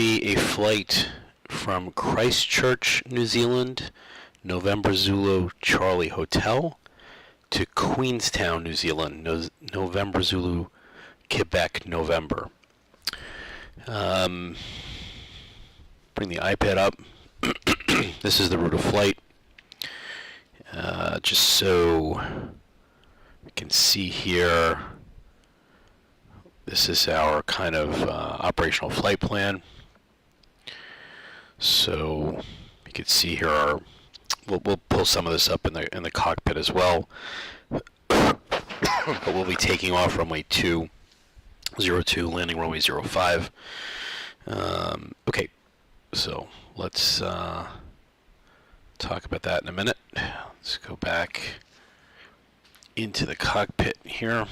be a flight from Christchurch, New Zealand, November Zulu Charlie Hotel, to Queenstown, New Zealand, November Zulu Quebec, November. Bring the iPad up. This is the route of flight. Just so you can see here, this is our kind of operational flight plan. So you can see here we'll pull some of this up in the cockpit as well. But we'll be taking off runway 202, landing runway 05. Okay, so let's talk about that in a minute. Let's go back into the cockpit here.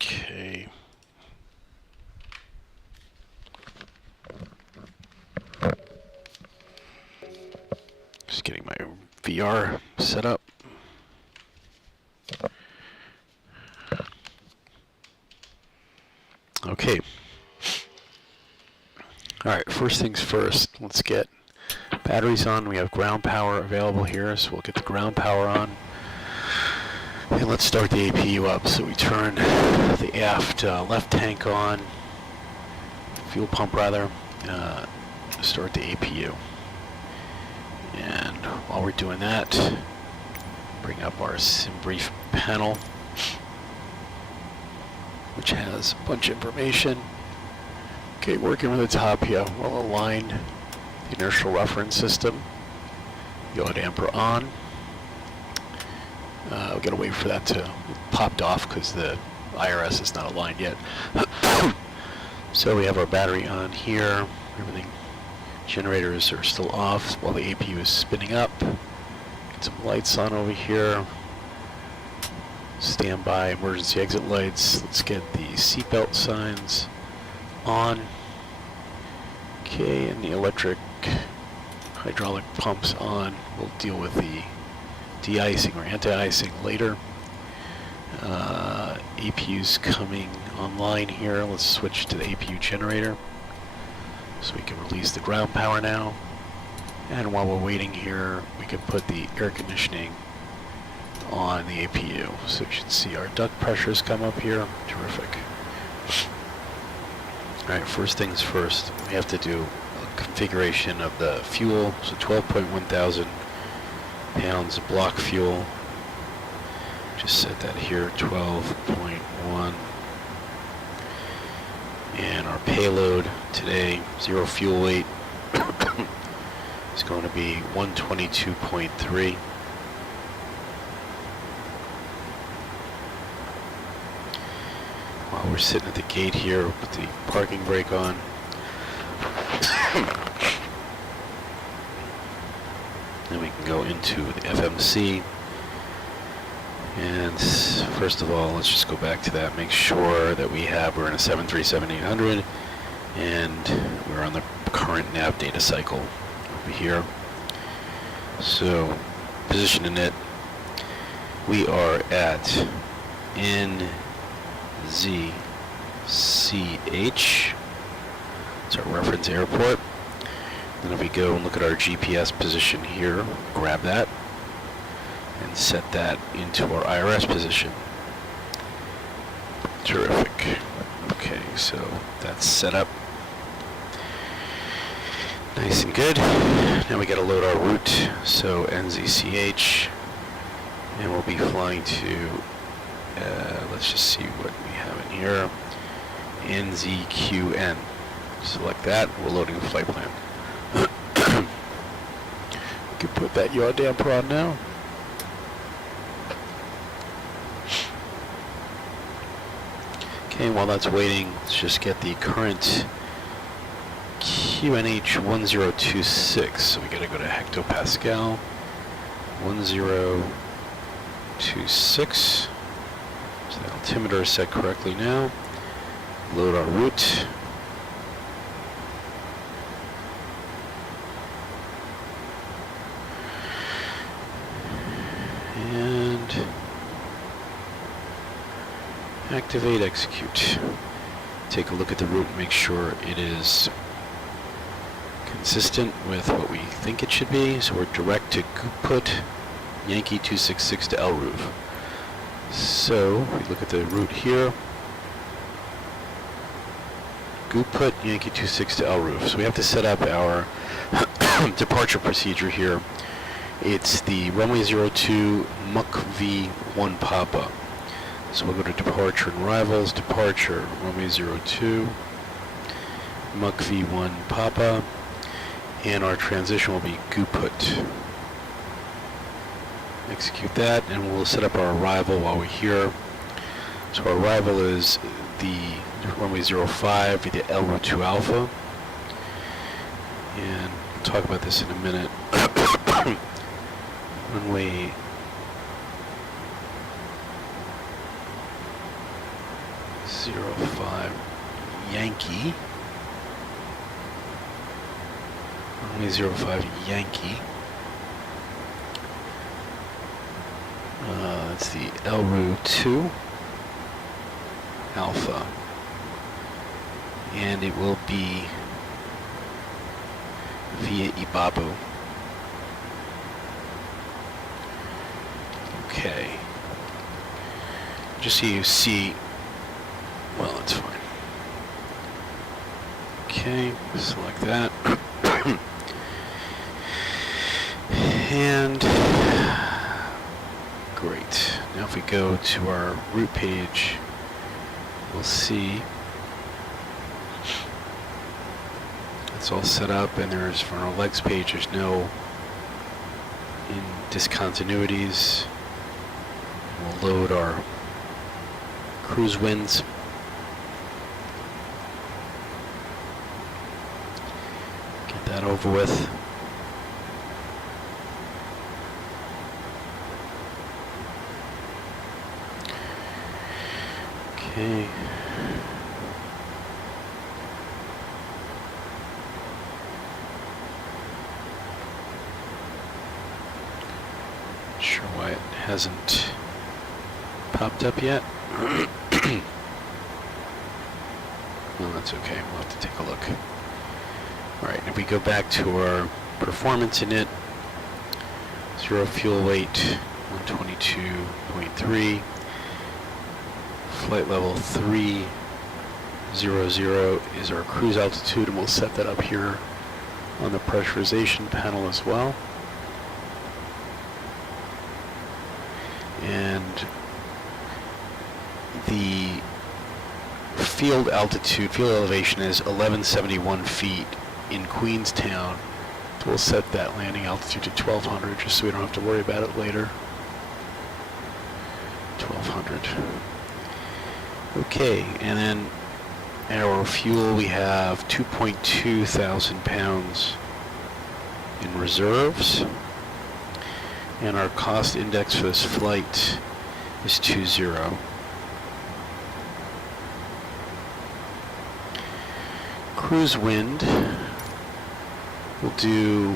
Okay. Just getting my VR set up. Okay. Alright, first things first, let's get batteries on. We have ground power available here, so we'll get the ground power on. And let's start the APU up. So we turn the aft left tank on, fuel pump rather, start the APU. And while we're doing that, bring up our sim brief panel, which has a bunch of information. Okay, working with the top here, we'll align the inertial reference system. Yaw damper on. We've got to wait for that to popped off because the IRS is not aligned yet. So we have our battery on here. Everything, generators are still off while the APU is spinning up. Get some lights on over here. Standby emergency exit lights. Let's get the seatbelt signs on. Okay, and the electric hydraulic pumps on. We'll deal with the de-icing or anti-icing later. APU's coming online here. Let's switch to the APU generator so we can release the ground power now. And while we're waiting here, we can put the air conditioning on the APU. So you should see our duct pressures come up here. Terrific. Alright, first things first, we have to do a configuration of the fuel. So 12.1 thousand pounds of block fuel. Just set that here, 12.1. And our payload today, zero fuel weight, is going to be 122.3. While we're sitting at the gate here, we'll put the parking brake on. Then we can go into the FMC. And first of all, let's just go back to that. Make sure that we're in a 737-800 and we're on the current nav data cycle over here. So, positioning it, we are at NZCH. It's our reference airport. Then if we go and look at our GPS position here, grab that and set that into our IRS position. Terrific. Okay, so that's set up nice and good. Now we got to load our route. So NZCH, and we'll be flying to, let's just see what we have in here. NZQN. Select that. We're loading the flight plan. We can put that yaw damper on now. Okay, while that's waiting, let's just get the current QNH 1026. So we gotta go to hectopascal. 1026. So the altimeter is set correctly now. Load our route. Activate, execute. Take a look at the route and make sure it is consistent with what we think it should be. So we're direct to Gooput, Yankee 266 to Elroof. So we look at the route here. Gooput, Yankee 26 to Elroof. So we have to set up our departure procedure here. It's the runway 02 Muck V1 Papa. So we'll go to departure and arrivals, departure, runway 02, Muck V1 Papa, and our transition will be Gooput. Execute that, and we'll set up our arrival while we're here. So our arrival is the runway 05 via L2 Alpha, and we'll talk about this in a minute. Runway 05 Yankee. Runway 05 Yankee. That's the L2 Alpha. And it will be via Ibabu. Okay. Just so you see, well, that's fine. Okay, select that. And great. Now if we go to our route page, we'll see it's all set up, and there's, for our legs page, there's no discontinuities. We'll load our cruise winds. Get that over with. Okay. Not sure why it hasn't popped up yet. Well, that's okay. We'll have to take a look. Alright, if we go back to our performance in it, 0 fuel weight, 122.3, flight level 300 is our cruise altitude, and we'll set that up here on the pressurization panel as well. And the field altitude, field elevation is 1171 feet in Queenstown. So we'll set that landing altitude to 1200 just so we don't have to worry about it later. 1200. Okay, and then our fuel, we have 2.2 thousand pounds in reserves. And our cost index for this flight is 20. Cruise wind, we'll do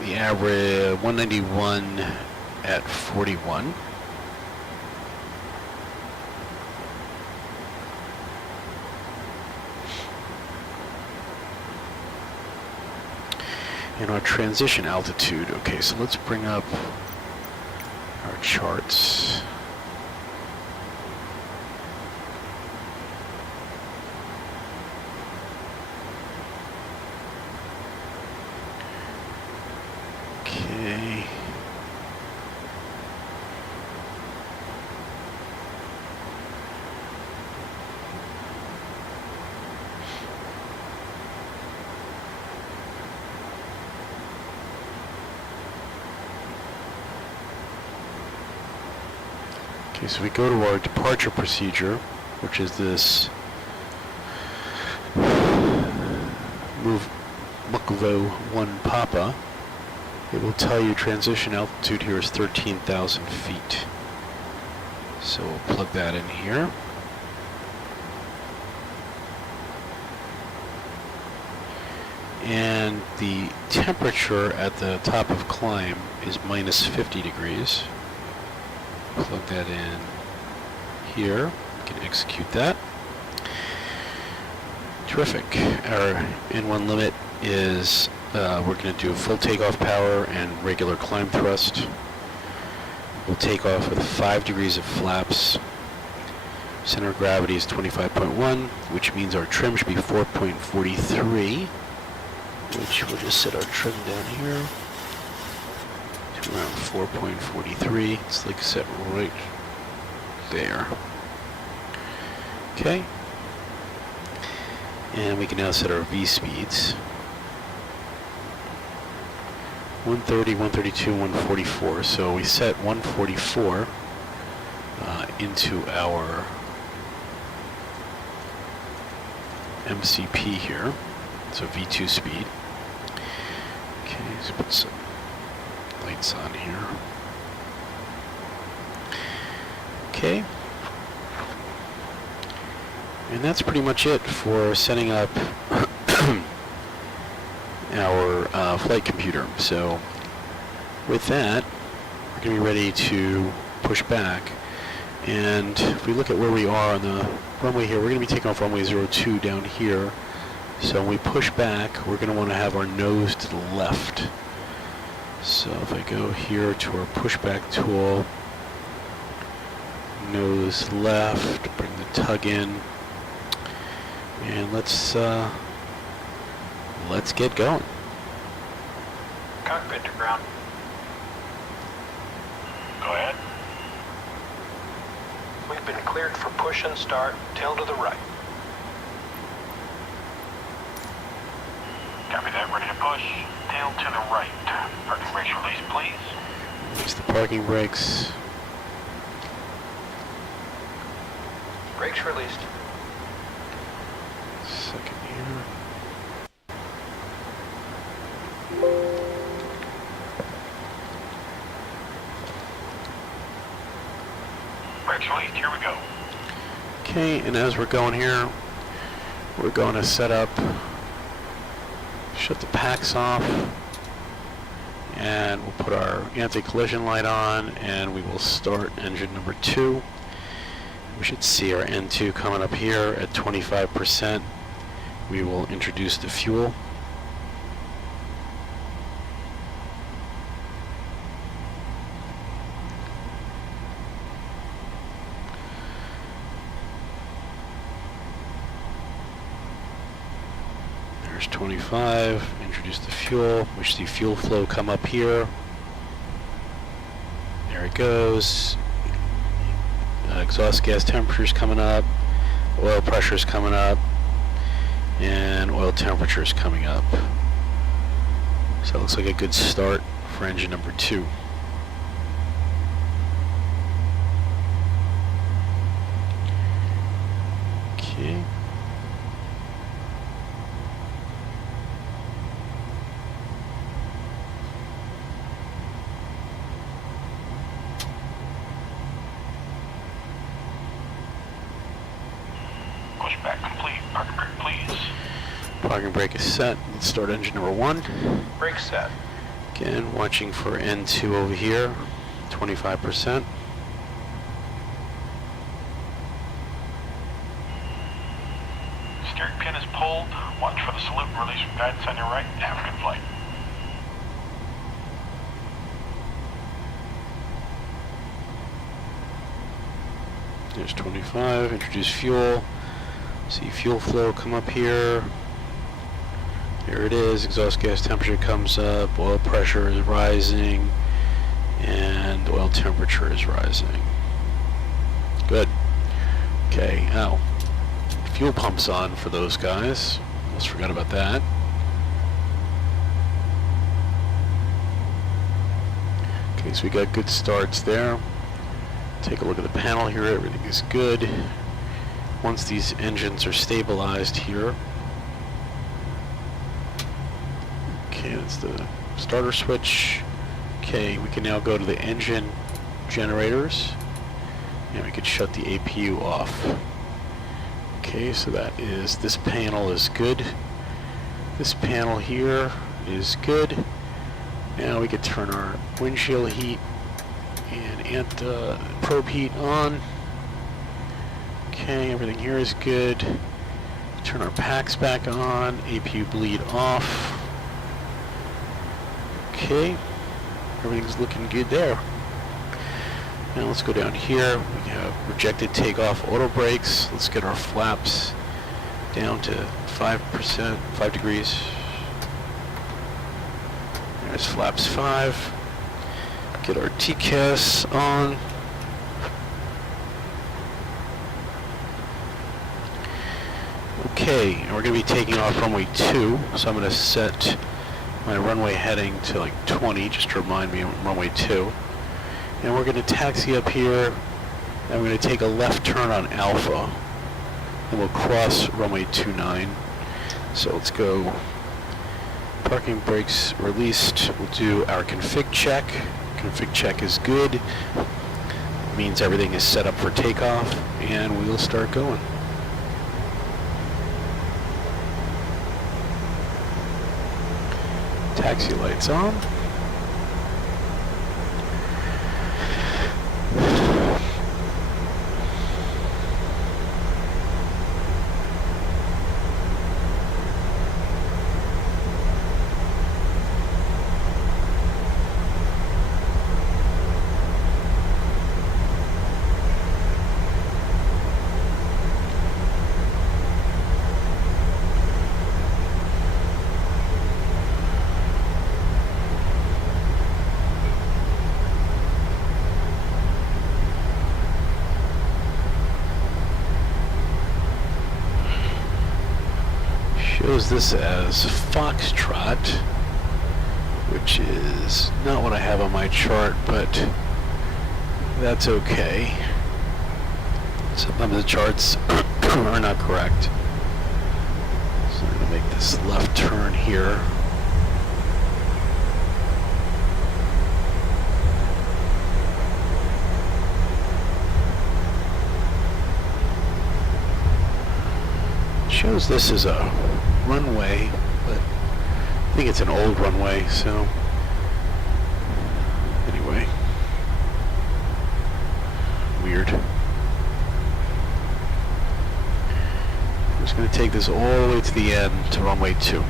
the average 191 at 41. And our transition altitude, okay, so let's bring up our charts. Okay. Okay, so we go to our departure procedure, which is this move Mukvo 1 Papa. It will tell you transition altitude here is 13,000 feet. So we'll plug that in here. And the temperature at the top of climb is minus 50 degrees. Plug that in here. We can execute that. Terrific. Our N1 limit is we're going to do full takeoff power and regular climb thrust. We'll take off with 5 degrees of flaps. Center of gravity is 25.1, which means our trim should be 4.43, which we'll just set our trim down here to around 4.43. It's like set right there. Okay. And we can now set our V speeds. 130, 132, 144. So we set 144 into our MCP here. So V2 speed. Okay, let's put some lights on here. Okay. And that's pretty much it for setting up our flight computer. So with that, we're going to be ready to push back. And if we look at where we are on the runway here, we're going to be taking off runway 02 down here. So when we push back, we're going to want to have our nose to the left. So if I go here to our pushback tool, nose left, bring the tug in, and let's get going. Cockpit to ground. Go ahead. We've been cleared for push and start, tail to the right. Copy that, ready to push. Tail to the right. Parking brakes release, please. Release the parking brakes. Brakes released. Second here. Brakes released, here we go. Okay, and as we're going here, we're going to set up, shut the packs off, and we'll put our anti-collision light on, and we will start engine number 2. We should see our N2 coming up here at 25%. We will introduce the fuel. There's 25, introduce the fuel. We should see fuel flow come up here. There it goes. Exhaust gas temperature's coming up, oil pressure's coming up, and oil temperature's coming up. So it looks like a good start for engine number 2. Okay. Pushback complete. Parking brake, please. Parking brake is set. Let's start engine number 1. Brake set. Again, watching for N2 over here, 25%. Steering pin is pulled. Watch for the salute and release from guidance on your right. Have a good flight. There's 25. Introduce fuel. See fuel flow come up here. There it is. Exhaust gas temperature comes up. Oil pressure is rising. And oil temperature is rising. Good. Okay, now fuel pumps on for those guys. Almost forgot about that. Okay, so we got good starts there. Take a look at the panel here. Everything is good. Once these engines are stabilized here. Okay, that's the starter switch. Okay, we can now go to the engine generators. And we could shut the APU off. Okay, so that is, this panel is good. This panel here is good. Now we could turn our windshield heat and probe heat on. Okay, everything here is good. Turn our packs back on. APU bleed off. Okay, everything's looking good there. Now let's go down here. We have rejected takeoff auto brakes. Let's get our flaps down to 5%, 5 degrees. There's flaps 5. Get our TCAS on. Okay, and we're going to be taking off runway 2, so I'm going to set my runway heading to like 20, just to remind me of runway 2. And we're going to taxi up here, and we're going to take a left turn on Alpha, and we'll cross runway 29. So let's go. Parking brakes released. We'll do our config check. Config check is good. Means everything is set up for takeoff, and we'll start going. Taxi lights on. Shows this as Foxtrot, which is not what I have on my chart, but that's okay. Sometimes the charts are not correct. So I'm going to make this left turn here. Shows this as a runway, but I think it's an old runway, so anyway, weird. I'm just going to take this all the way to the end to runway 2.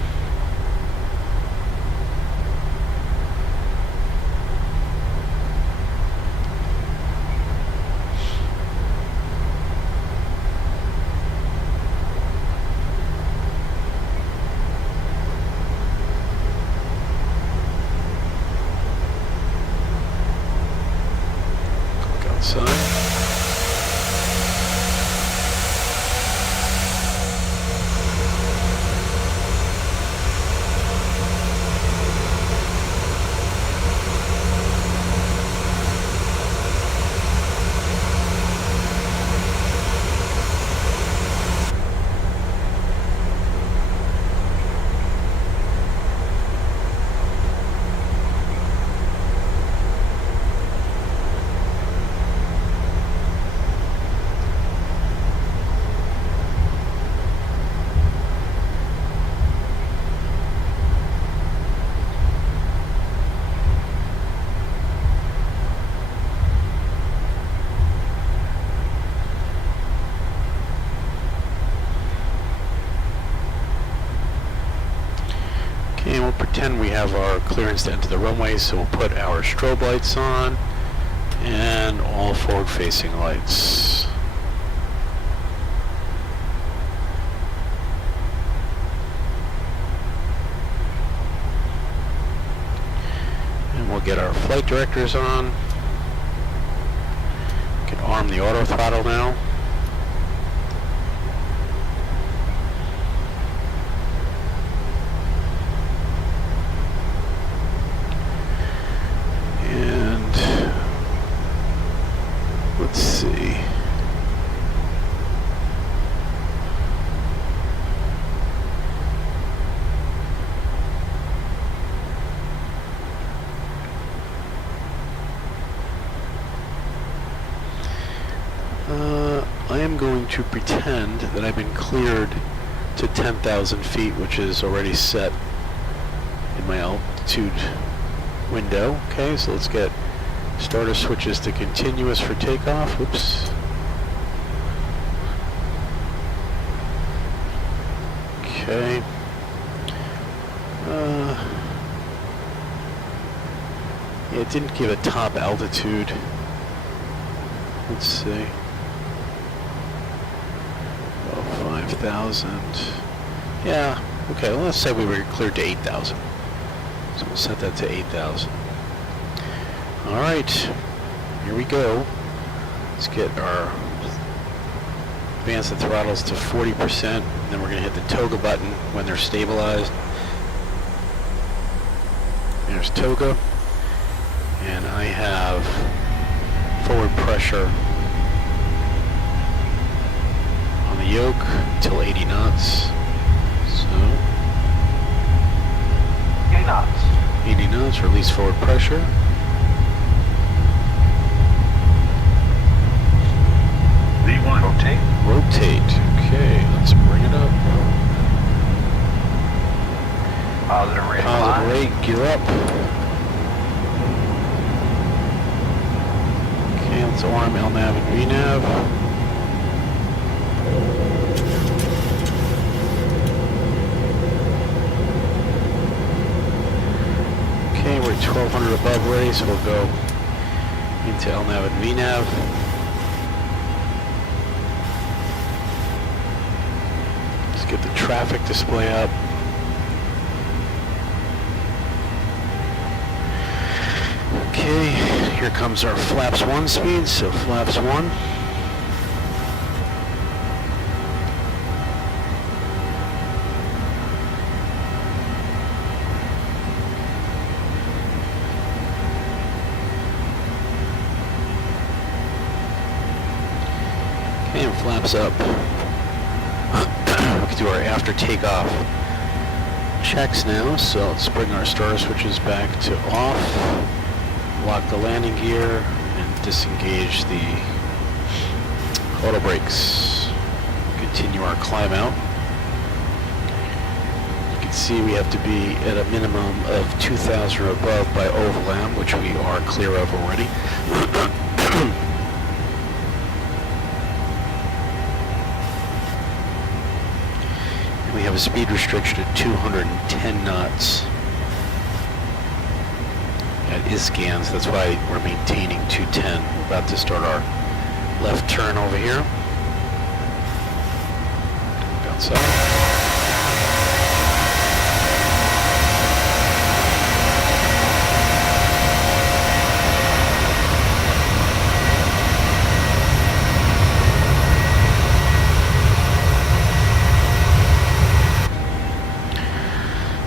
And we'll pretend we have our clearance to enter the runway, so we'll put our strobe lights on and all forward-facing lights. And we'll get our flight directors on. We can arm the auto throttle now. Let's see. I am going to pretend that I've been cleared to 10,000 feet, which is already set in my altitude window. Okay, so let's get starter switches to continuous for takeoff. Whoops. Okay. Yeah, it didn't give a top altitude. Let's see. Oh, 5,000. Yeah, okay, well, let's say we were cleared to 8,000. So we'll set that to 8,000. All right, here we go. Let's get our, advance the throttles to 40%. Then we're gonna hit the toga button when they're stabilized. There's toga. And I have forward pressure on the yoke until 80 knots. So 80 knots. 80 knots, release forward pressure. V1. Rotate. Rotate. Okay, let's bring it up. Positive rate. Positive rate, gear up. Okay, let's arm LNAV and VNAV. Okay, we're at 1200 above ready, so we'll go into LNAV and VNAV. Let's get the traffic display up. Okay, here comes our flaps 1 speed, so flaps 1. Okay, and flaps up. We can do our after takeoff checks now, so let's bring our star switches back to off. Lock the landing gear and disengage the auto brakes. Continue our climb out. You can see we have to be at a minimum of 2,000 or above by overland, which we are clear of already. And we have a speed restriction at 210 knots. At ISCANs, that's why we're maintaining 210. We're about to start our left turn over here. Outside.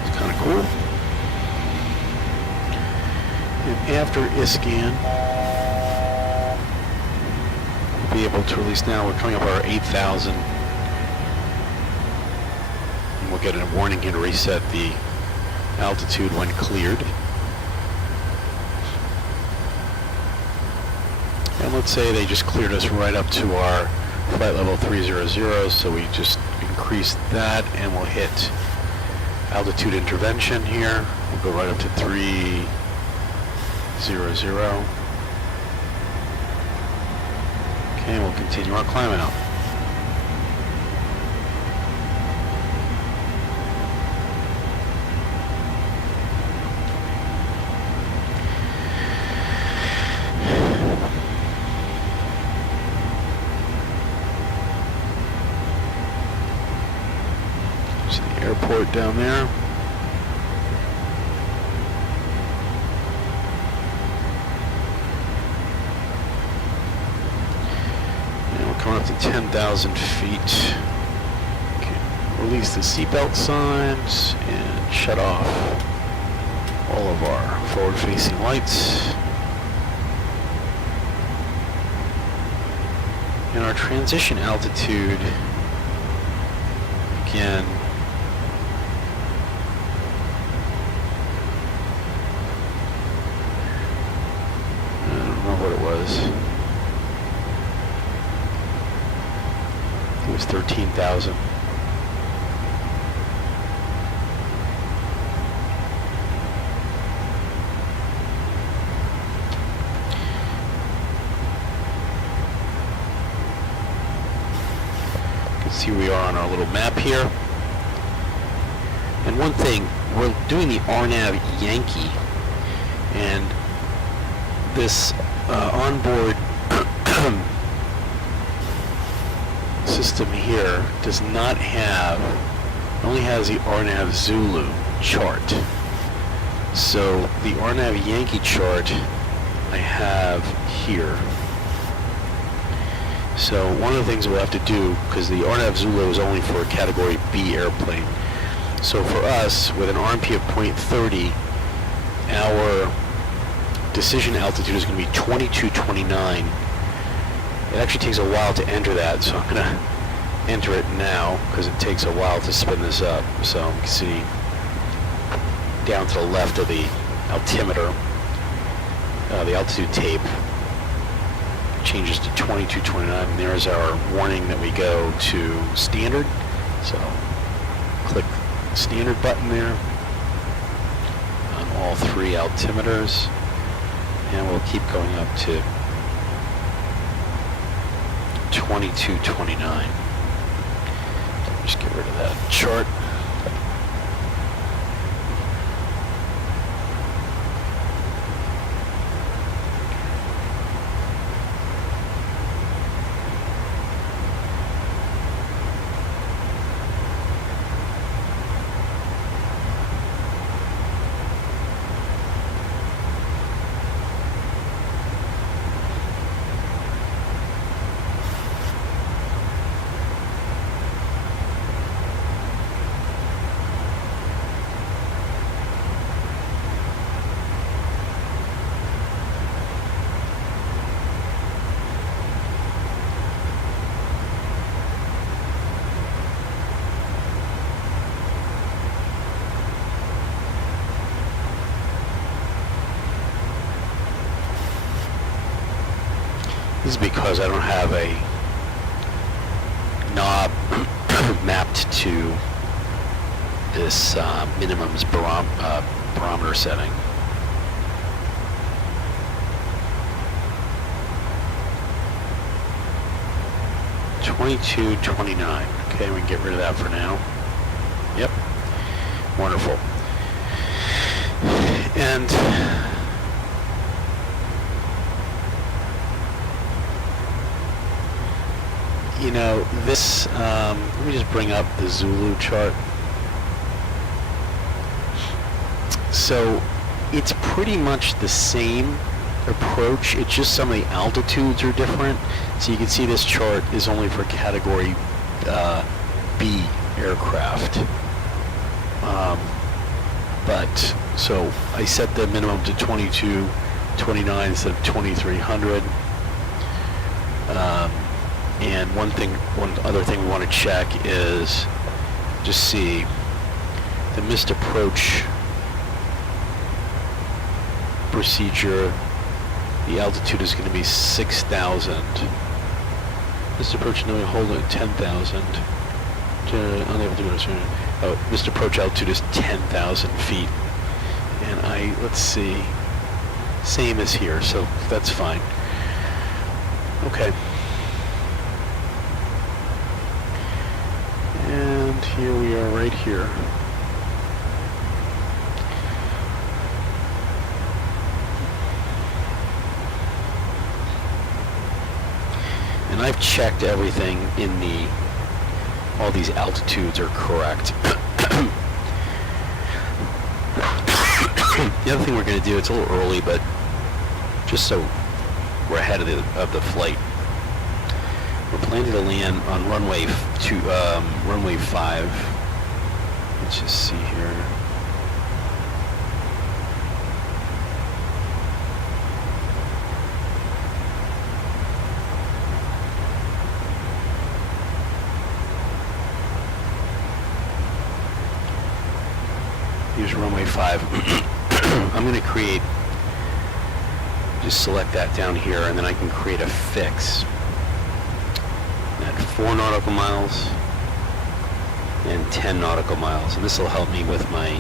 It's kind of cool. After ISCAN, we'll be able to release now. We're coming up our 8,000. And we'll get a warning here to reset the altitude when cleared. And let's say they just cleared us right up to our flight level 300, so we just increase that and we'll hit altitude intervention here. We'll go right up to 300. Okay, we'll continue our climb out. There's the airport down there. Coming up to 10,000 feet. Okay. Release the seatbelt signs and shut off all of our forward-facing lights. And our transition altitude, again, I don't remember what it was. It was 13,000. You can see we are on our little map here. And one thing, we're doing the RNAV Yankee, and this onboard system here does not have, only has the RNAV Zulu chart. So the RNAV Yankee chart I have here. So one of the things we'll have to do, because the RNAV Zulu is only for a Category B airplane. So for us, with an RMP of 0.30, our decision altitude is going to be 2229. It actually takes a while to enter that, so I'm going to enter it now because it takes a while to spin this up. So you can see down to the left of the altimeter, the altitude tape changes to 2229, and there's our warning that we go to standard. So click standard button there on all three altimeters, and we'll keep going up to 2229. Just get rid of that chart. This is because I don't have a knob mapped to this minimums barometer setting. $22.29. Okay, we can get rid of that for now. Yep. Wonderful. And you know, this, let me just bring up the Zulu chart. So it's pretty much the same approach, it's just some of the altitudes are different. So you can see this chart is only for Category B aircraft. But, so I set the minimum to 2229 instead of 2300. And one other thing we want to check is just see the missed approach procedure. The altitude is going to be 6,000. Missed approach, no, hold it 10,000. Unable to go to certain. Oh, missed approach altitude is 10,000 feet. And let's see, same as here, so that's fine. Okay. And here we are right here. And I've checked everything in all these altitudes are correct. The other thing we're going to do, it's a little early, but just so we're ahead of the flight, we're planning to land on runway 5. Let's just see here. Here's runway 5. I'm going to create, just select that down here, and then I can create a fix at 4 nautical miles and 10 nautical miles. And this will help me with my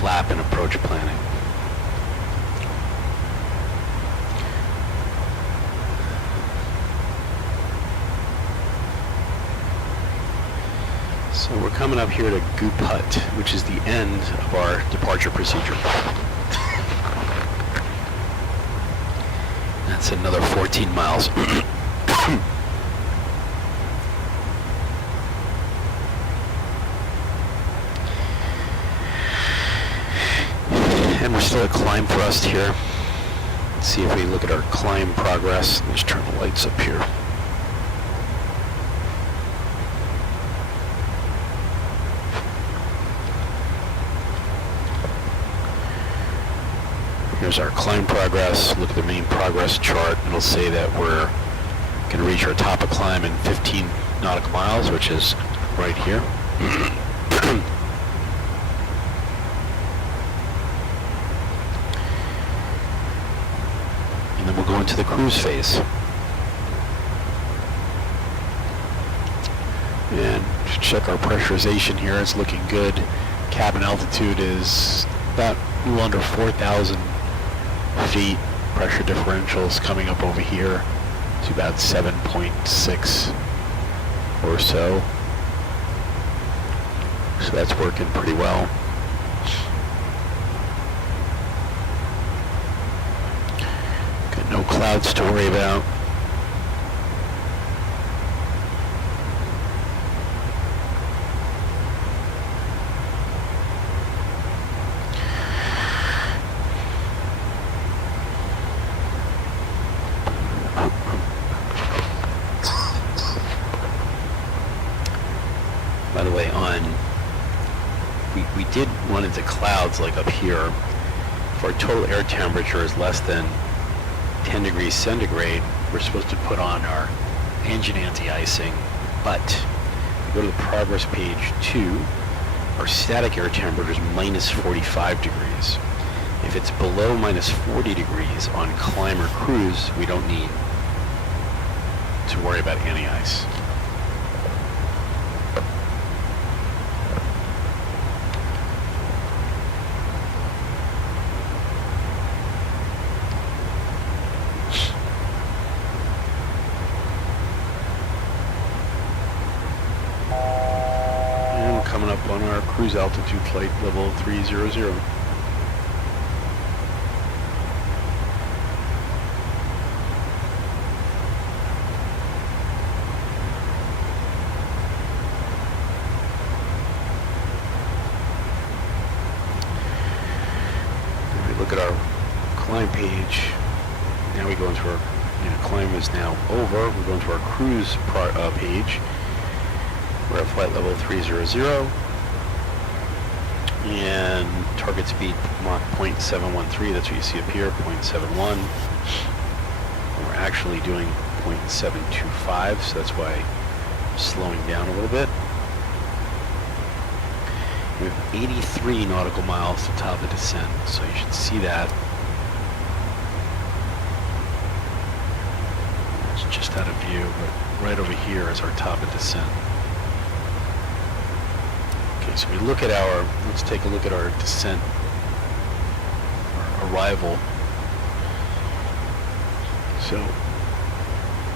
flap and approach planning. So we're coming up here to Goop Hut, which is the end of our departure procedure. That's another 14 miles. And we're still at climb thrust here. Let's see if we look at our climb progress. Let's turn the lights up here. Here's our climb progress. Look at the main progress chart. It'll say that we're going to reach our top of climb in 15 nautical miles, which is right here. And then we'll go into the cruise phase. And check our pressurization here. It's looking good. Cabin altitude is about a little under 4,000 feet. Pressure differentials coming up over here to about 7.6 or so. So that's working pretty well. Got no clouds to worry about. By the way, we did run into clouds like up here. If our total air temperature is less than 10 degrees centigrade, we're supposed to put on our engine anti-icing, but if we go to the progress page 2, our static air temperature is minus 45 degrees. If it's below minus 40 degrees on climb or cruise, we don't need to worry about anti-ice. Coming up on our cruise altitude flight level 300. If we look at our climb page, now we go into our, climb is now over. We go into our cruise page. We're at flight level 300, and target speed Mach 0.713, that's what you see up here, 0.71. We're actually doing 0.725, so that's why I'm slowing down a little bit. We have 83 nautical miles to top the descent, so you should see that. It's just out of view, but right over here is our top of descent. So we look at let's take a look at our descent, our arrival. So,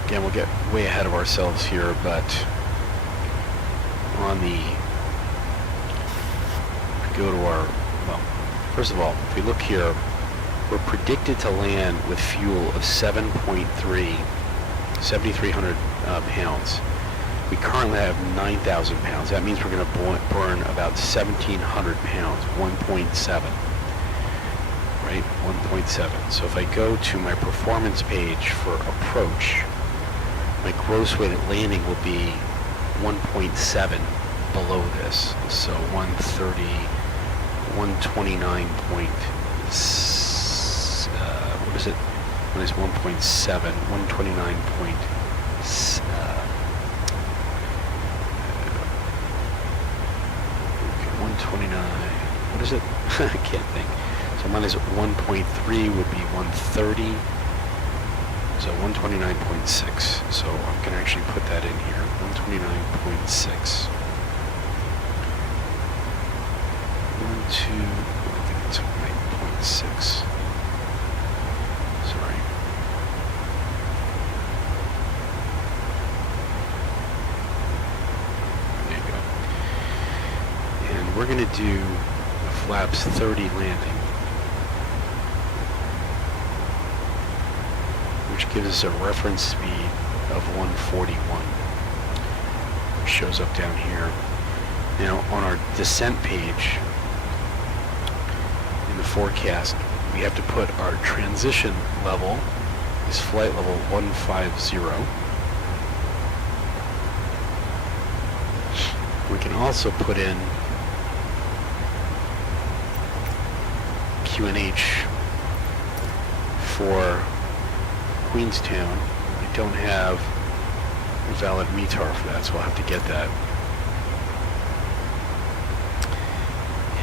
again, we'll get way ahead of ourselves here, but if we go to first of all, if we look here, we're predicted to land with fuel of 7,300 pounds. We currently have 9,000 pounds. That means we're going to burn about 1,700 pounds, 1.7, right? 1.7. So if I go to my performance page for approach, my gross weight at landing will be 1.7 below this. So 130, 129 point, what is it? What is 1.7? 129 point, 129, what is it? I can't think. So minus 1.3 would be 130. So 129.6. So I'm going to actually put that in here. 129.6. 129.6. Sorry. There you go. we're going to do a flaps 30 landing, which gives us a reference speed of 141, which shows up down here. Now on our descent page in the forecast, we have to put our transition level is flight level 150. We can also put in QNH for Queenstown. We don't have a valid METAR for that, so we'll have to get that.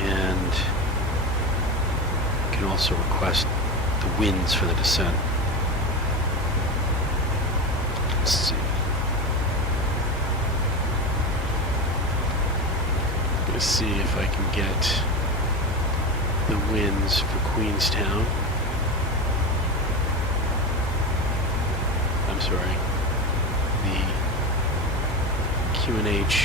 And we can also request the winds for the descent. Let's see. I'm going to see if I can get the winds for Queenstown. I'm sorry. The QNH.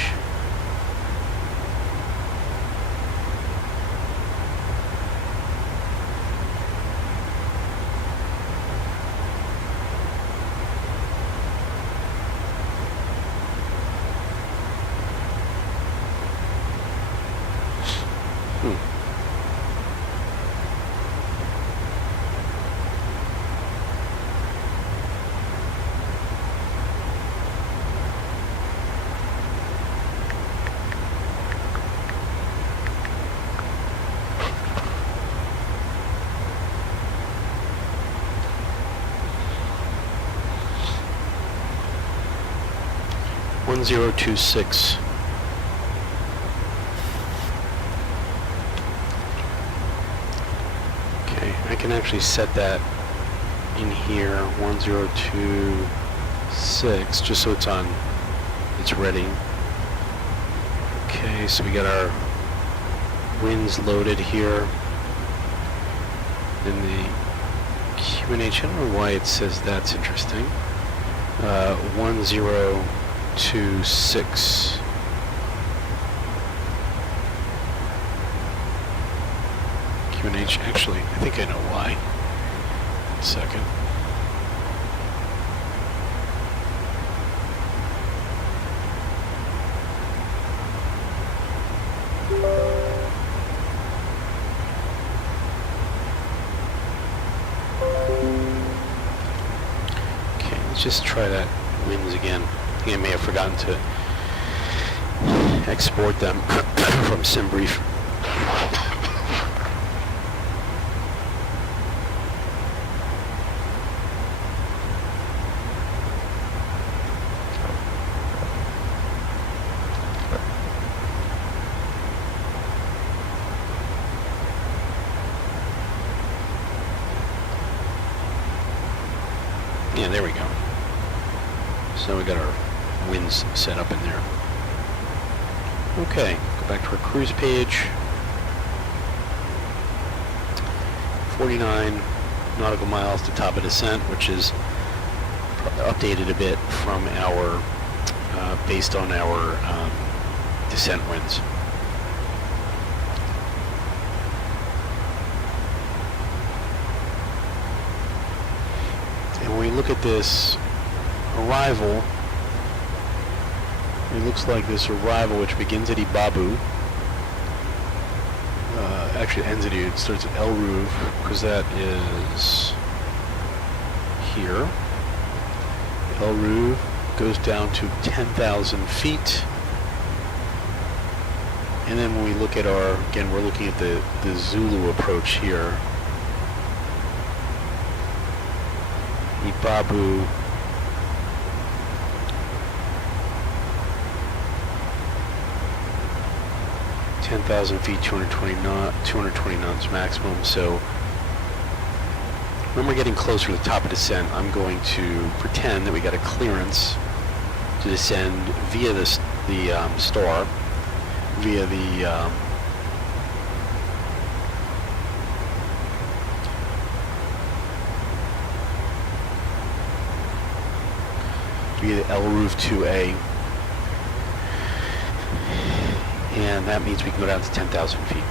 One 1026. Okay, I can actually set that in here, 1026, just so it's on, it's ready. Okay, so we got our winds loaded here. In the QNH, I don't know why it says that's interesting. 1026. QNH, actually, I think I know why. 1 second. Okay, let's just try that winds again. I think I may have forgotten to export them from SimBrief. Yeah, there we go. So we got our winds set up in there. Okay, go back to our cruise page. 49 nautical miles to top of descent, which is updated a bit from our, based on our descent winds. And when we look at this arrival, it looks like this arrival, which begins at Ibabu, actually ends at, it starts at El Rouve, because that is here. El Rouve goes down to 10,000 feet. And then when we look at our, again, we're looking at the Zulu approach here. Ibabu, feet, 220 knots maximum. So when we're getting closer to the top of descent, I'm going to pretend that we got a clearance to descend via the star, via the El Rouve 2A. And that means we can go down to 10,000 feet.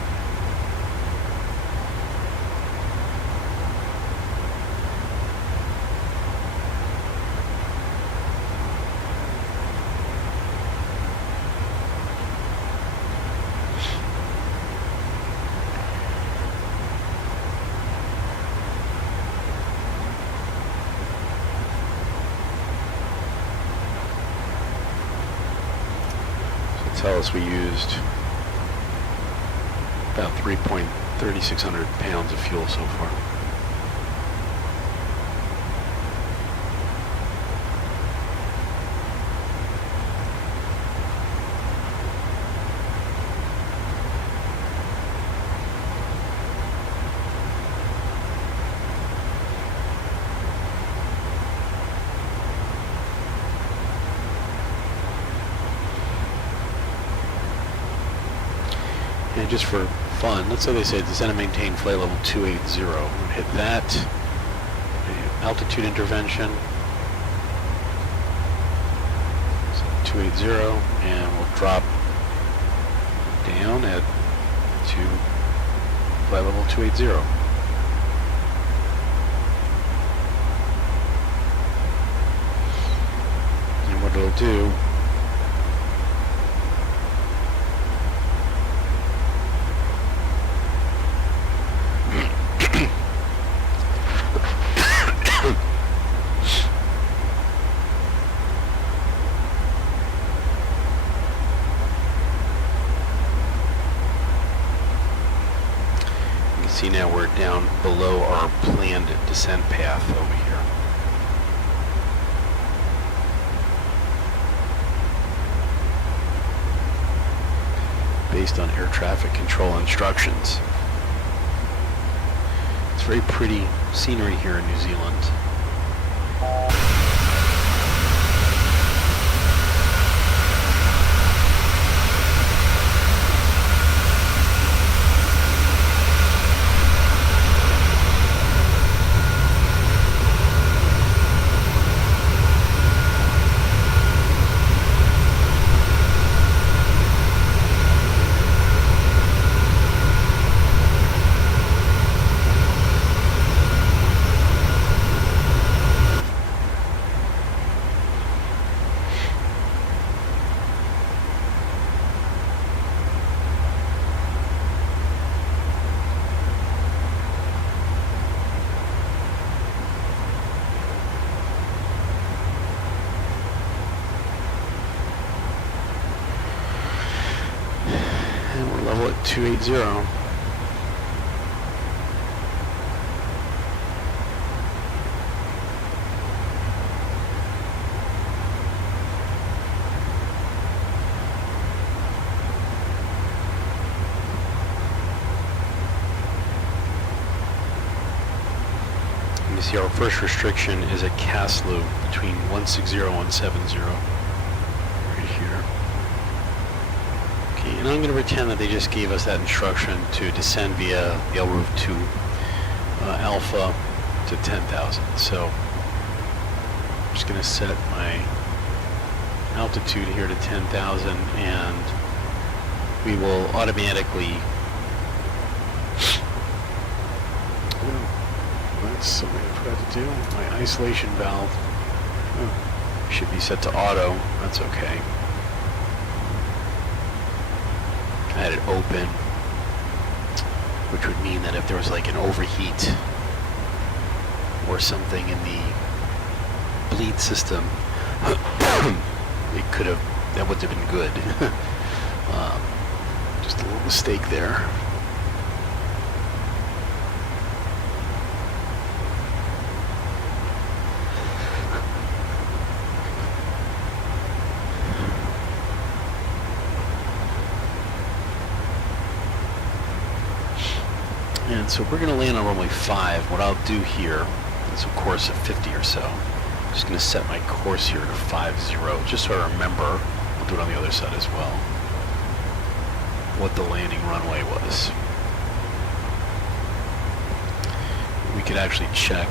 Tell us we used about 3,3600 pounds of fuel so far. And just for fun, let's say they say descend and maintain flight level 280. We'll hit that. Altitude intervention. So 280, and we'll drop down to flight level 280. And what it'll do, see now we're down below our planned descent path over here. Based on air traffic control instructions. It's very pretty scenery here in New Zealand. Level at 280. You see our first restriction is at Caslu between 160 and 170. Right here. And I'm going to pretend that they just gave us that instruction to descend via the L Roof 2 Alpha to 10,000. So I'm just going to set my altitude here to 10,000, and we will automatically. That's something I forgot to do. My isolation valve should be set to auto. That's okay. I had it open, which would mean that if there was like an overheat or something in the bleed system, it could have, that would have been good. Just a little mistake there. And so we're going to land on runway 5. What I'll do here is a course of 50 or so. I'm just going to set my course here to 50, just so I remember. I'll do it on the other side as well, what the landing runway was. We could actually check.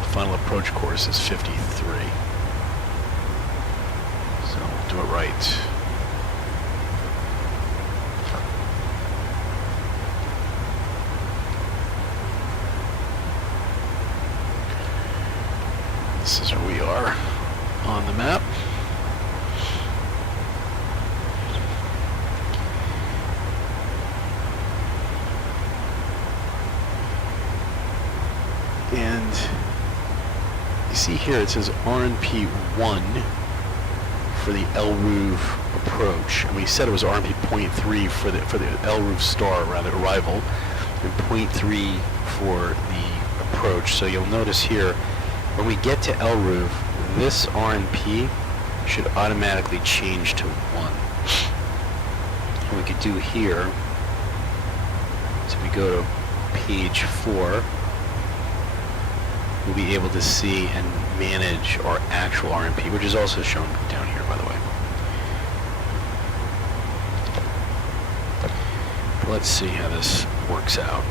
The final approach course is 53. So we'll do it right. This is where we are on the map. And you see here it says RNP 1 for the El Rouge approach, and we said it was RNP 0.3 for the El Rouge star, rather, arrival, and 0.3 for the approach. So you'll notice here, when we get to El Rouge, this RNP should automatically change to 1. And we could do here, so we go to page 4, we'll be able to see and manage our actual RNP, which is also shown down here, by the way. But let's see how this works out.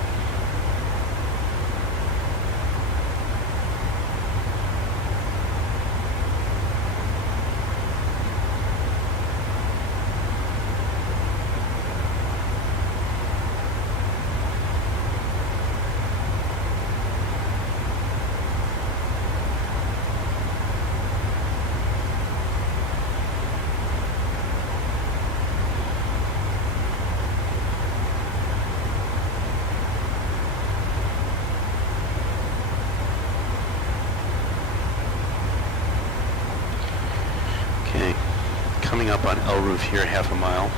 Coming up on El Rouge here, half a mile.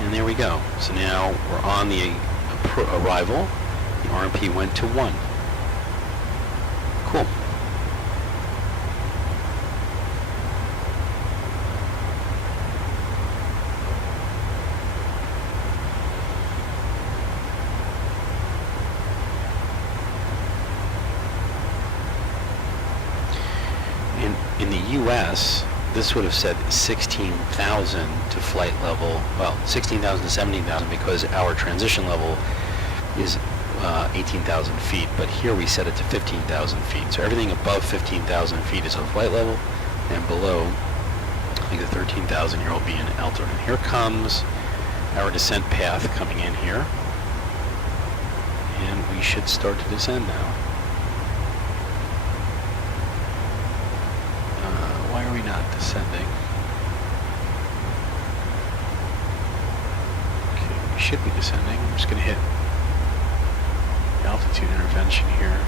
And there we go. So now we're on the arrival. The RMP went to 1. Cool. In the U.S., this would have said 16,000 to flight level, well, 16,000 to 17,000 because our transition level is 18,000 feet, but here we set it to 15,000 feet. So everything above 15,000 feet is on flight level, and below, I think the 13,000 here will be in altitude. And here comes our descent path coming in here, and we should start to descend now. Why are we not descending? Okay, we should be descending. I'm just going to hit altitude intervention here.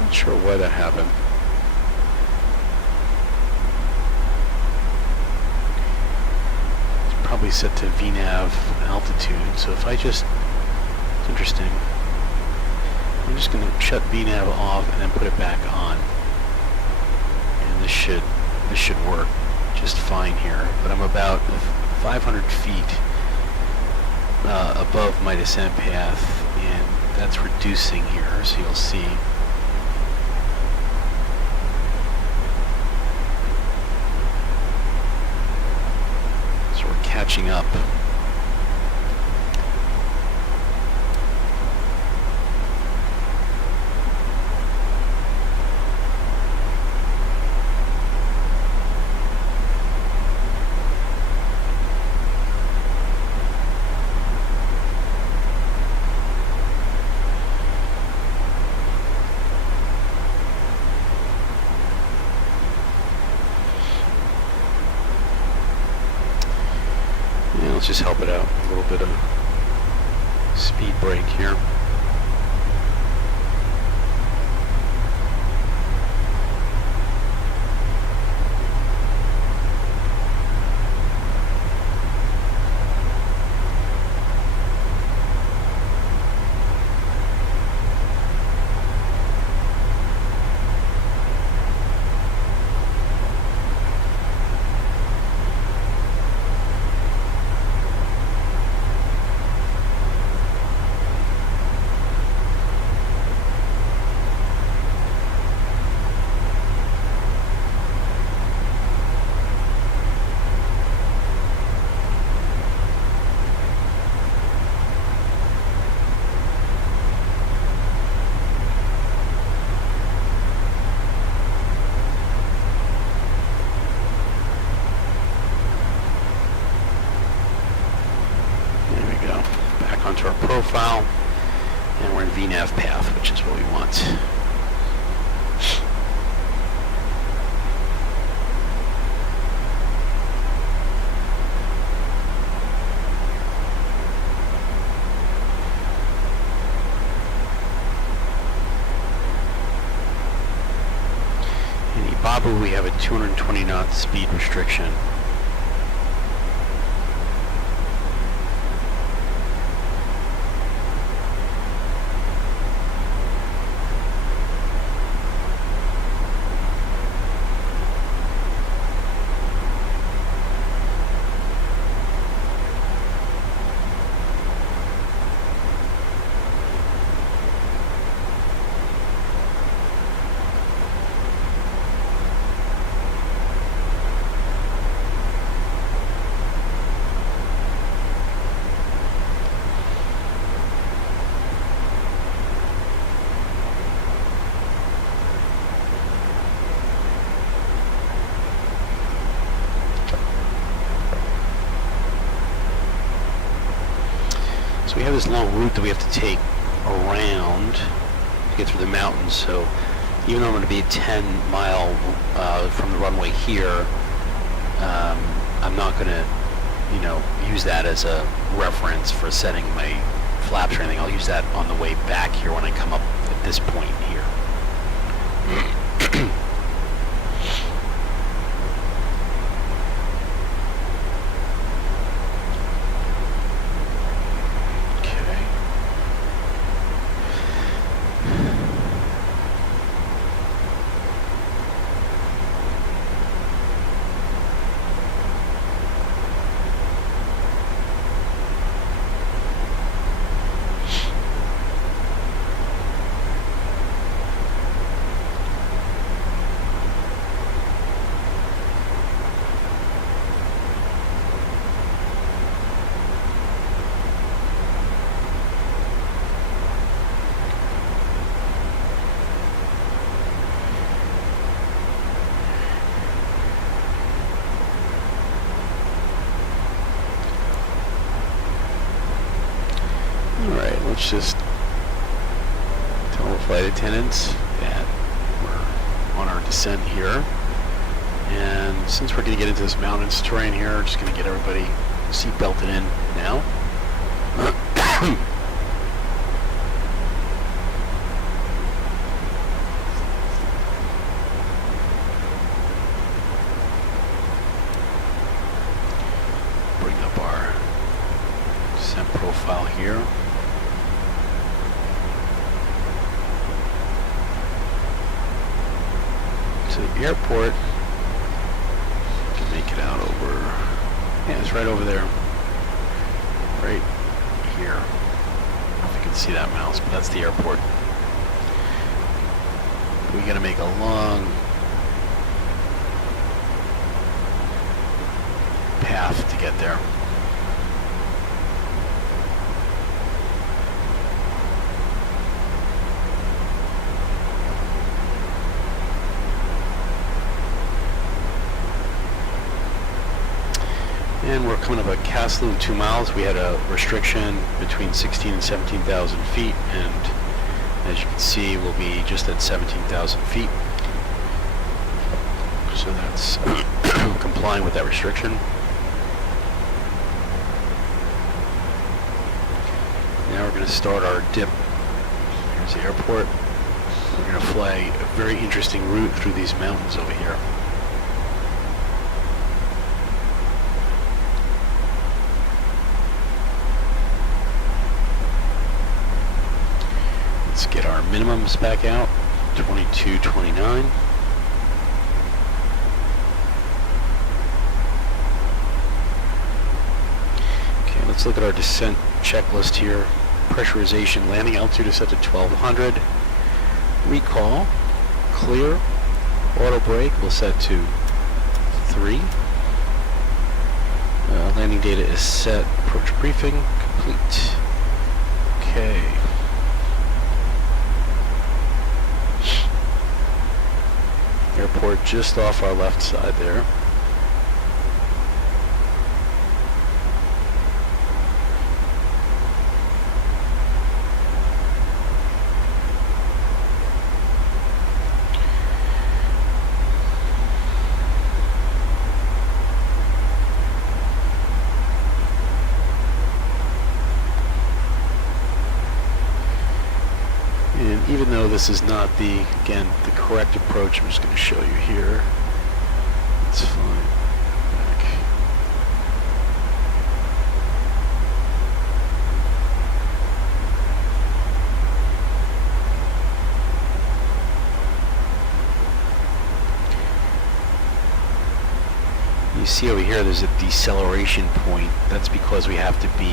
Not sure why that happened. Probably set to VNAV altitude, so if I just, it's interesting, I'm just going to shut VNAV off and then put it back on, and this should work just fine here. But I'm about 500 feet above my descent path, and that's reducing here, so you'll see. Catching up. Let's just help it out. A little bit of speed brake here. profile, and we're in VNAV path, which is what we want. In Ibabu, we have a 220 knot speed restriction. So we have this long route that we have to take around to get through the mountains. So even though I'm going to be 10 mile from the runway here, I'm not going to, use that as a reference for setting my flaps or anything. I'll use that on the way back here when I come up at this point here. Alright, let's just tell the flight attendants that we're on our descent here. And since we're going to get into this mountainous terrain here, we're just going to get everybody seat belted in now. Bring up our descent profile here. To the airport, can make it out over, yeah, it's right over there, right here. I don't know if you can see that mouse, but that's the airport. We gotta make a long path to get there. And we're coming up at Castle in 2 miles. We had a restriction between 16 and 17,000 feet, and as you can see, we'll be just at 17,000 feet. So that's complying with that restriction. Now we're going to start our dip. Here's the airport. We're going to fly a very interesting route through these mountains over here. Let's get our minimums back out, 2229. Okay, let's look at our descent checklist here. Pressurization, landing altitude is set to 1200. Recall, clear. Auto brake will set to 3. Landing data is set. Approach briefing complete. Okay. Airport just off our left side there. this is not again, the correct approach. I'm just going to show you here. It's fine. Back. You see over here there's a deceleration point. That's because we have to be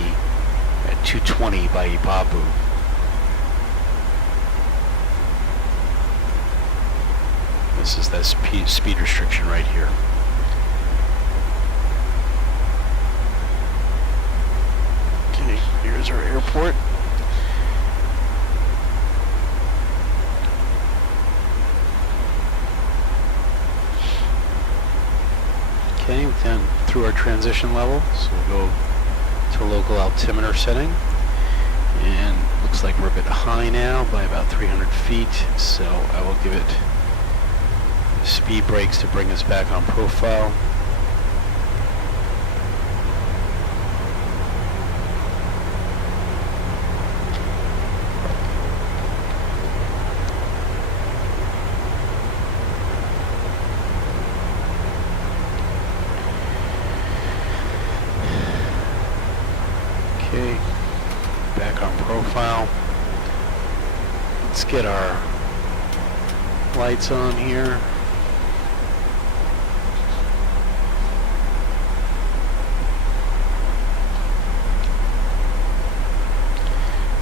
at 220 by Ipapu. This is that speed restriction right here. Okay, here's our airport. Okay, we've gone through our transition level, so we'll go to local altimeter setting. And looks like we're a bit high now by about 300 feet, so I will give it speed brakes to bring us back on profile. Okay, back on profile. Let's get our lights on here.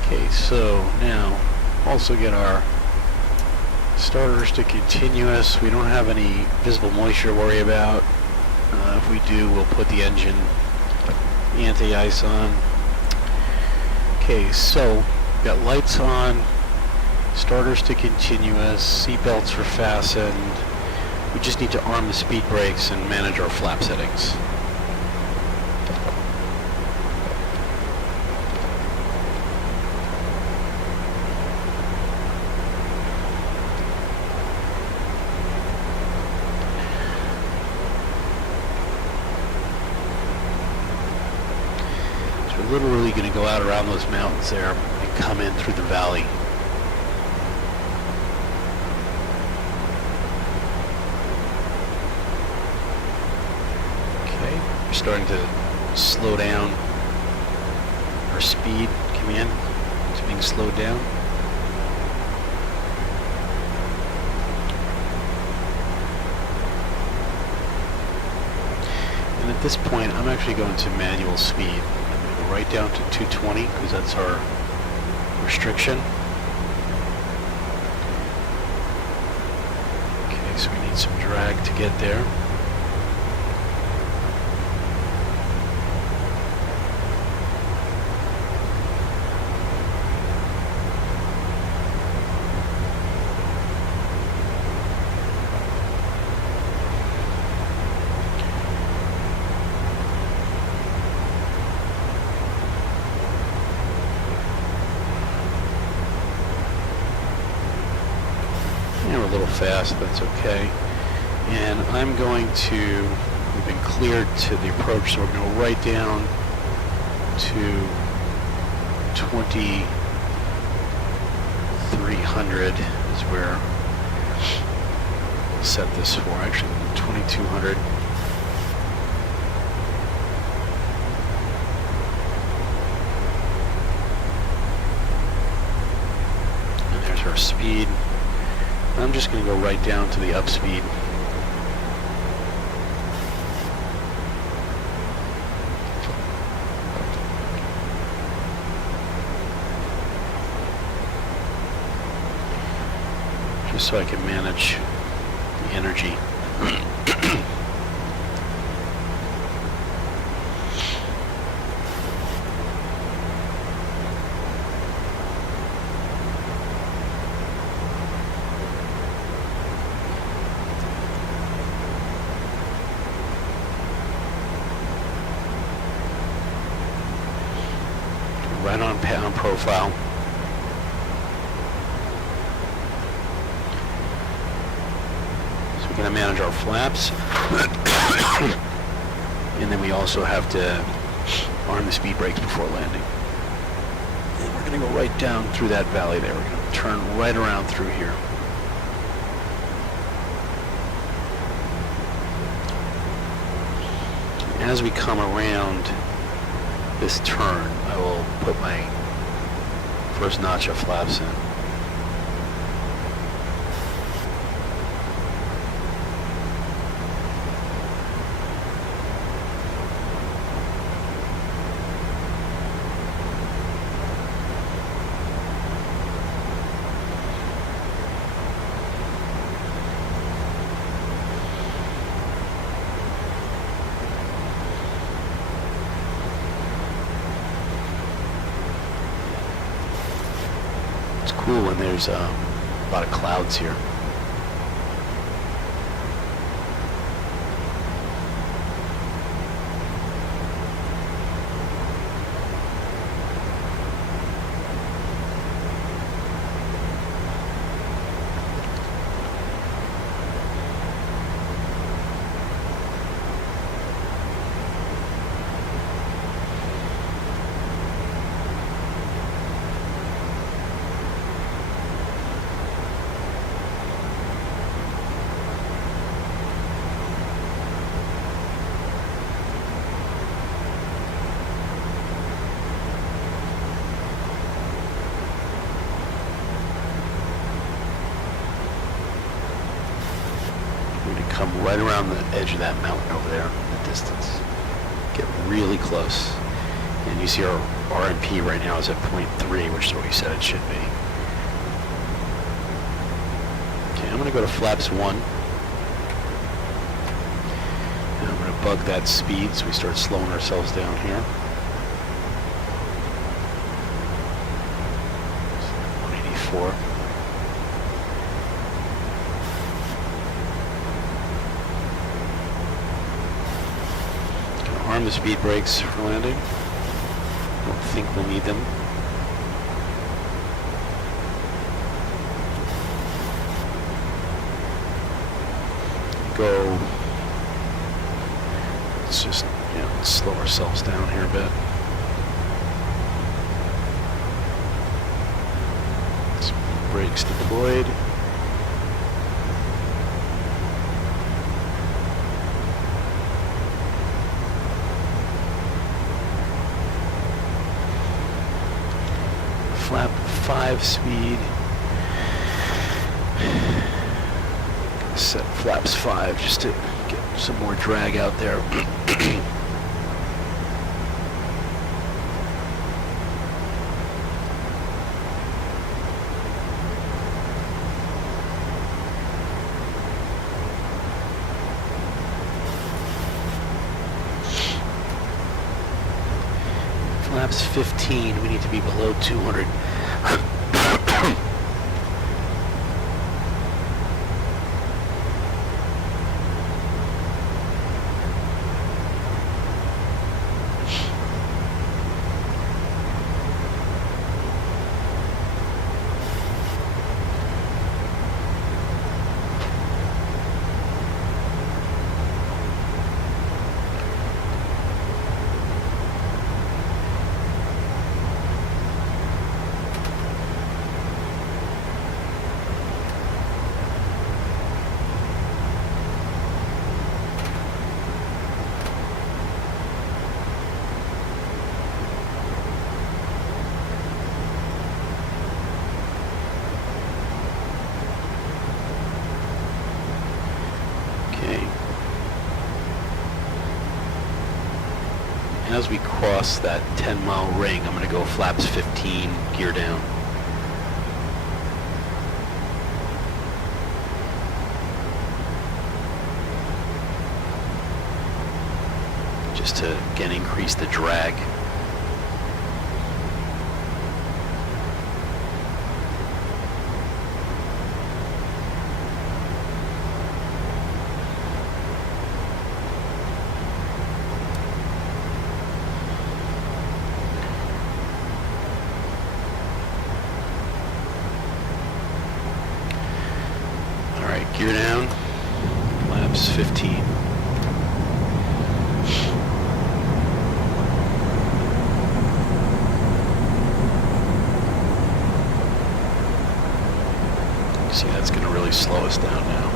Okay, so now also get our starters to continuous. We don't have any visible moisture to worry about. If we do, we'll put the engine anti-ice on. Okay, so got lights on, starters to continuous, seat belts are fastened. We just need to arm the speed brakes and manage our flap settings. We're literally going to go out around those mountains there and come in through the valley. Okay, we're starting to slow down. Our speed command is being slowed down. And at this point, I'm actually going to manual speed. Right down to 220 because that's our restriction. Okay, so we need some drag to get there. A little fast, that's okay. And I'm going to, we've been cleared to the approach, so we're going to go right down to 2300 is where we'll set this for, actually 2200. And there's our speed. I'm just going to go right down to the up speed. Just so I can manage the energy. Right on profile. So we're going to manage our flaps. And then we also have to arm the speed brakes before landing. And we're going to go right down through that valley there. We're going to turn right around through here. As we come around this turn, I will put my first notch of flaps in. Cool when there's a lot of clouds here. Come right around the edge of that mountain over there in the distance. Get really close. And you see our RNP right now is at 0.3, which is what we said it should be. Okay, I'm going to go to flaps 1. And I'm going to bug that speed so we start slowing ourselves down here. 184. Arm the speed brakes for landing. Don't think we'll need them. Go. Let's just, let's slow ourselves down here a bit. Speed brakes deployed. Flap 5 speed. Set flaps 5 just to get some more drag out there. Flaps 15, we need to be below 200. As we cross that 10-mile ring, I'm going to go flaps 15, gear down. Just to, again, increase the drag. Gear down, flaps 15. slow us down now.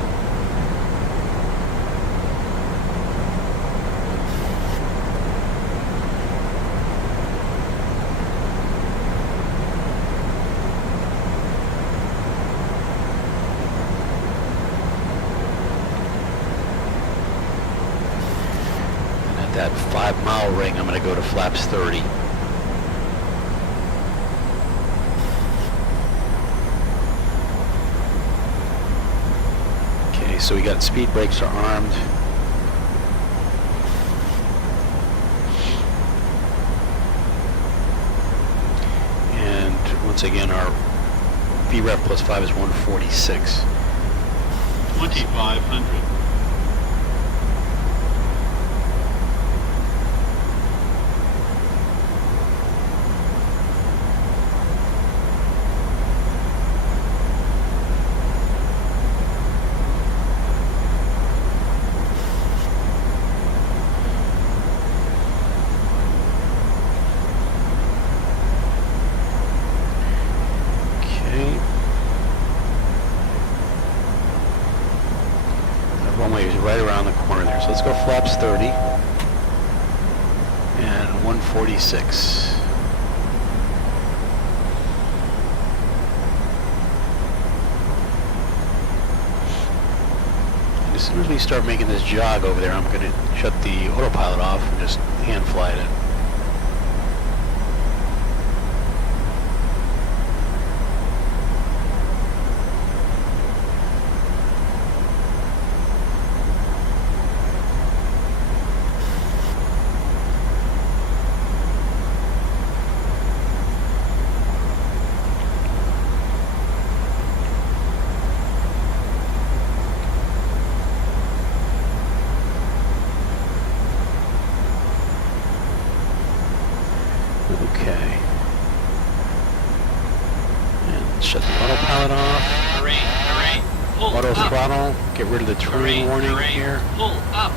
And at that 5-mile ring, I'm going to go to flaps 30. So we got speed brakes are armed. And once again, our VREF plus 5 is 146. 2500. Runway is right around the corner there. So let's go flaps 30 and 146. And as soon as we start making this jog over there, I'm going to shut the autopilot off and just hand fly it. Okay. And shut the autopilot off. Pull Auto up. throttle. Get rid of the turn warning here. Pull up.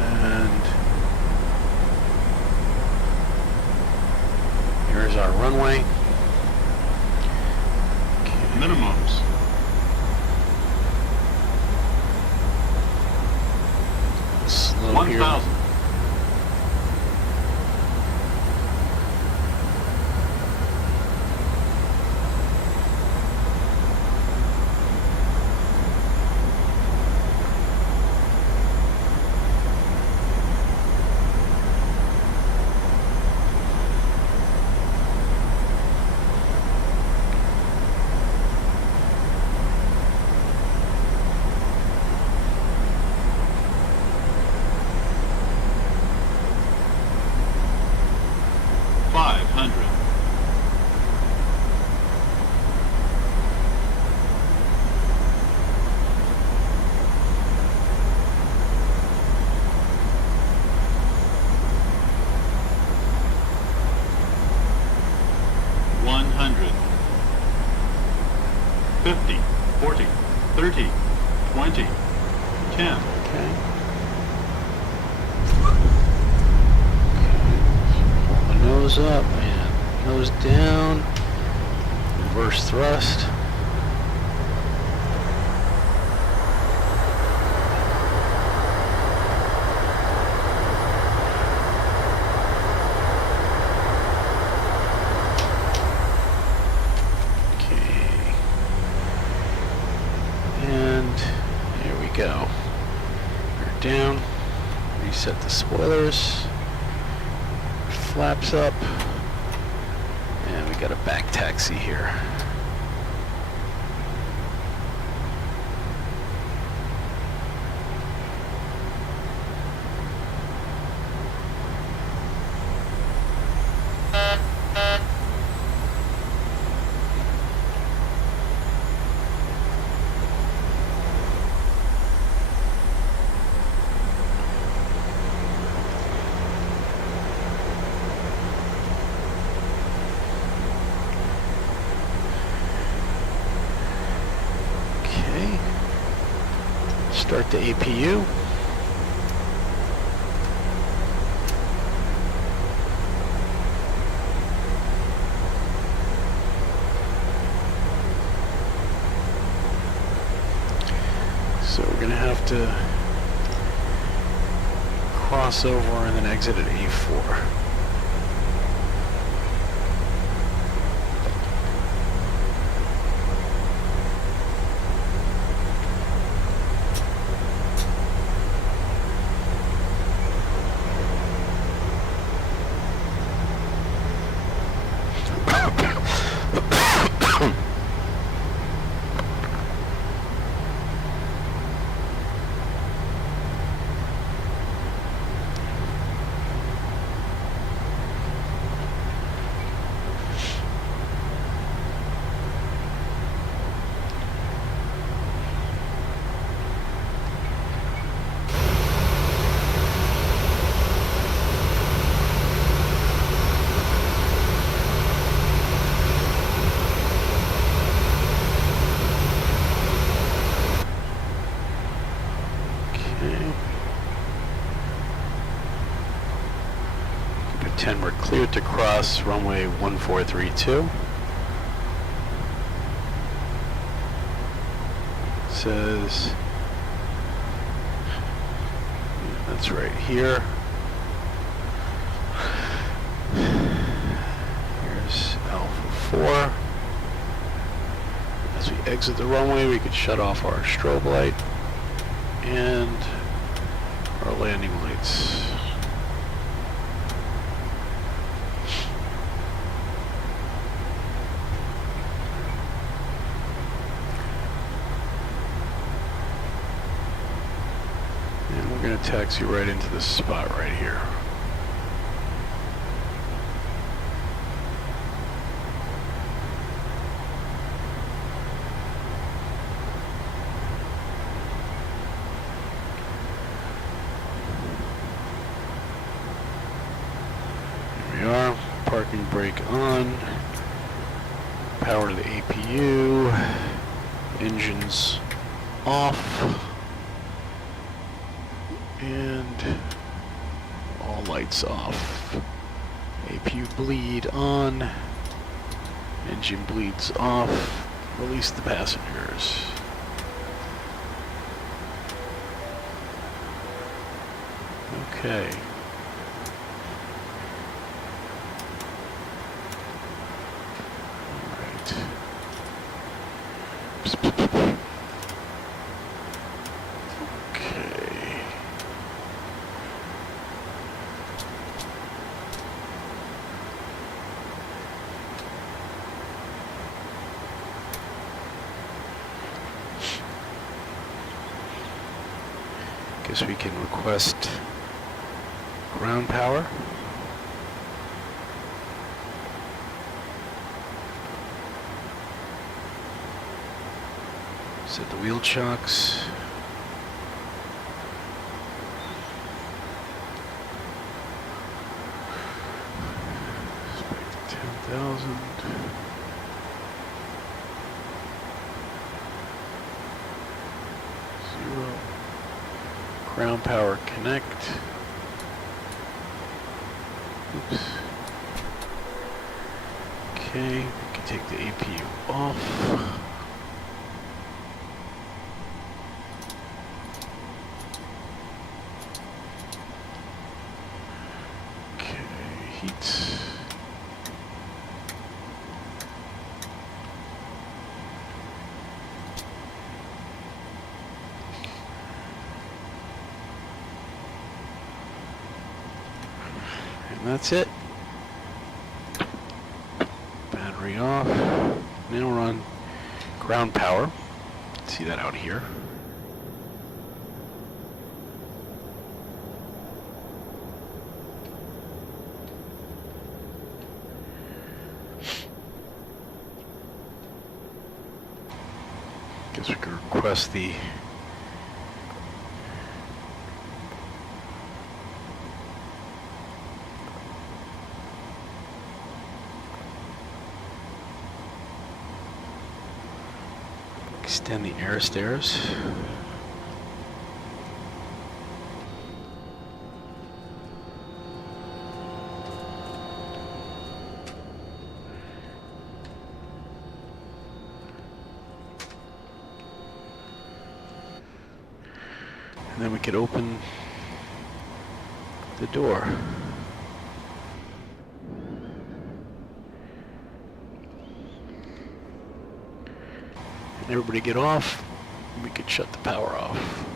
And here's our runway. Okay. Minimums. Slow here. 1000. $50, $40, $30, $20, $10. Okay. Pull the nose up and nose down. Reverse thrust. Go. We're down. Reset the spoilers. Flaps up. And we got a back taxi here. Start the APU. gonna have to cross over and then exit at A4. Pretend we're cleared to cross runway 1432. Says that's right here. Here's Alpha 4. As we exit the runway, we could shut off our strobe light and our landing lights. And we're going to taxi right into this spot right here. Parking brake on, power to the APU, engines off, and all lights off. APU bleed on, engine bleeds off, release the passengers. Okay. Guess we can request ground power. Set the wheel chocks. Expect 10,000. Ground power connect. Oops. Okay, we can take the APU off. Okay, heat. And that's it. Battery off. Now we're on ground power. See that out here. Guess we could request the extend the air stairs. then we could open the door. And everybody get off. We could shut the power off.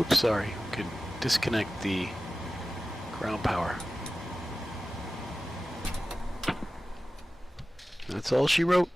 Oops, sorry. We could disconnect the ground power. That's all she wrote.